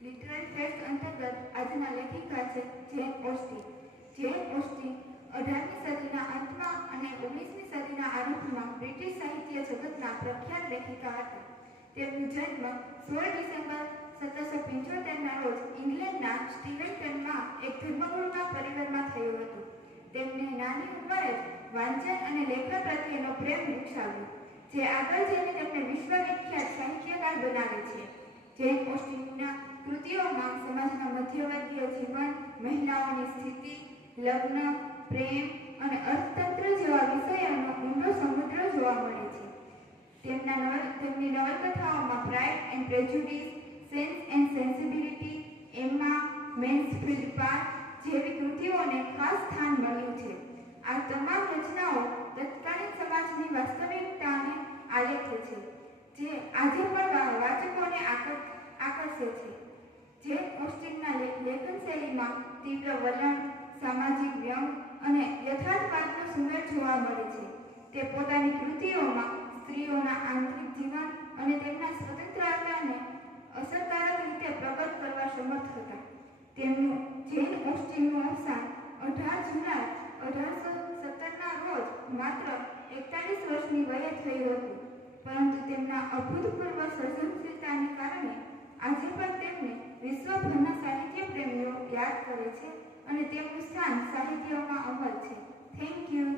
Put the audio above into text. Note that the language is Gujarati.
લિટરરી ફેક્ટ અંતર્ગત આજના લેખિકા છે જેન ઓસ્ટિન. જેન ઓસ્ટિન 18મી સદીના અંતમાં અને 19મી સદીના આરંભમાં બ્રિટિશ સાહિત્ય જગતના પ્રખ્યાત લેખિકા હતા. તેમનો જન્મ 16 ડિસેમ્બર 1775ના રોજ ઇંગ્લેન્ડના સ્ટીવન્ટનમાં એક ધર્મગુરુના પરિવારમાં થયો હતો. તેમને નાની ઉંમરે જ વાંચન અને લેખન પ્રત્યેનો પ્રેમ વિકસાવ્યો, જે આગળ જઈને તેમને વિશ્વવિખ્યાત સાહિત્યકાર બનાવે છે. જેન ઓસ્ટિનના કૃતિઓમાં સમાજના મધ્યવર્ગીય જીવન, મહિલાઓની સ્થિતિ, લગ્ન, પ્રેમ અને અર્થતંત્ર જેવા વિષયોનો ઊંડો સમુદ્ર જોવા મળે છે. તેમની નવલકથાઓમાં pride and prejudice, sense and sensibility, Emma, Mansfield Park જેવી કૃતિઓને ખાસ સ્થાન મળ્યું છે. આ તમામ રચનાઓ તત્કાલીન સમાજની વાસ્તવિકતાને આલેખે છે, જે આજે પણ વાચકોને આકર્ષે છે. જેન ઓસ્ટિનના લેખન શૈલીમાં તીવ્ર વલણ, સામાજિક વ્યંગ અને યથાર્થવાદનો સુમેળ જોવા મળે છે. તે પોતાની કૃતિઓમાં સ્ત્રીઓના આંતરિક જીવન અને તેમના સ્વતંત્રતાને અસરકારક રીતે પ્રગટ કરવા સમર્થ હતા. તેમનું જેન ઓસ્ટિનનું અવસાન 18 જુલાઈ 1817ના રોજ માત્ર 41 વર્ષની વયે થયું હતું, પરંતુ તેમના અભૂતપૂર્વ સર્જનશીલતાને કારણે આજે પણ તેમને વિશ્વભરના સાહિત્ય પ્રેમીઓ યાદ કરે છે અને તેમનું સ્થાન સાહિત્યમાં અમર છે. Thank you.